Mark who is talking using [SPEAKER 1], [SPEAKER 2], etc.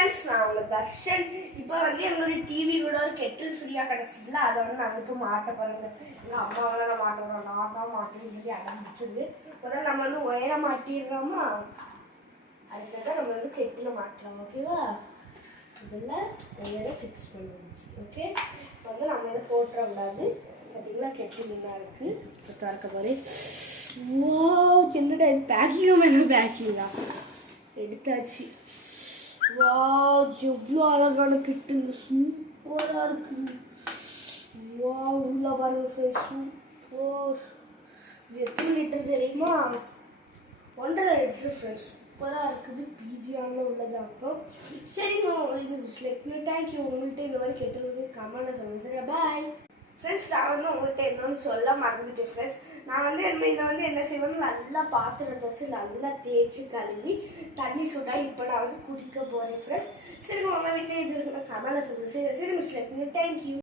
[SPEAKER 1] Friends நான் உங்கள் தர்ஷன். இப்போ வந்து எங்களுடைய டிவி கூட ஒரு கெட்டில் ஃப்ரீயாக கிடச்சிதுல அதை வந்து நாங்கள் இப்போ மாட்ட போகிறோங்க எங்கள் அம்மாவெல்லாம் நான் மாட்டோம் நான் தான் மாட்டேன்னு சொல்லி அடம்பிடிச்சது. முதல்ல நம்ம வந்து ஒயரை மாட்டிடுறோமா? அடுத்ததான் நம்ம வந்து கெட்டில் மாட்டுறோம் ஓகேவா இதில் ஒயரை ஃபிக்ஸ் பண்ணிடுச்சு ஓகே வந்து நம்ம இதை போட்டுறக்கூடாது பார்த்தீங்களா கெட்டில் நல்லா இருக்குது இப்போ திறக்க போகிறேன் ஓ என்னடா இது? பேக்கிங் மேலே பேக்கிங்கா எடுத்தாச்சு. எவ்வளோ அழகான கிட்டுங்க சூப்பராக இருக்குது வா உள்ள பாருங்க ஃப்ரெண்ட்ஸ் சூப்பர் இது எத்தனை லிட்டர் தெரியுமா? ஒன்றரை லிட்டர் ஃப்ரெண்ட்ஸ் சூப்பராக இருக்குது. பிஜியான உள்ளதாக்கும் சரிங்க உங்களுக்கு மிஸ்லேக் தேங்க்யூ உங்கள்கிட்ட இந்த மாதிரி கெட்டது கமெண்ட் சொல்லுங்கள் சரியா? பாய் ஃப்ரெண்ட்ஸ் நான் வந்து உங்கள்கிட்ட என்னன்னு சொல்ல மறந்துட்டேன் ஃப்ரெண்ட்ஸ் நான் வந்து என்ன இதை வந்து என்ன செய்வேன் நல்லா பாத்திரத்தை வச்சு நல்லா தேய்ச்சி கழுவி தண்ணி சுட்டா இப்போ நான் வந்து குடிக்க போகிறேன் ஃப்ரெண்ட்ஸ் சரி உங்கள் வீட்டில் இது கமெண்ட்டில்